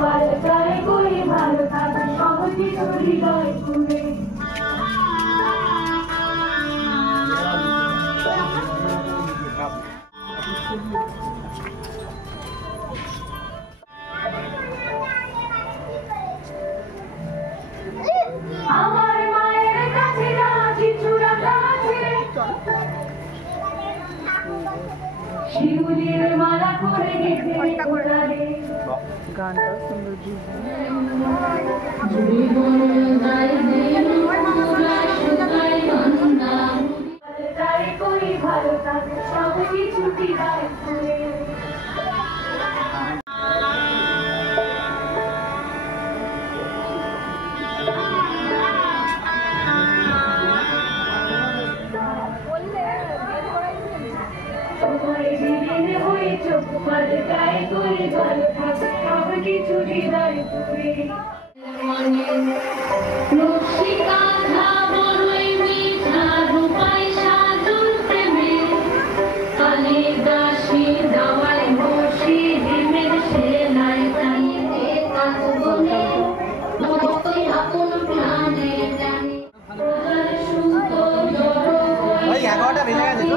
পাল্টায় করি ভালো থাকা সব কিছু হৃদয় জুড়ে। আমার মায়ের কাছে যা কিছু রাখা আছে, শিউলির মালা করে গেঁথে ওড়ালে গানটা সুন্দর করি ভালো থাকে সব কিছু হৃদয় জুড়ে। তোমায় দিলে হয়ে চোখ পাল্টায় করি ভালো থাকে সব কিছু হৃদয় জুড়ে। ওই 11টা বেজে গেছে তো।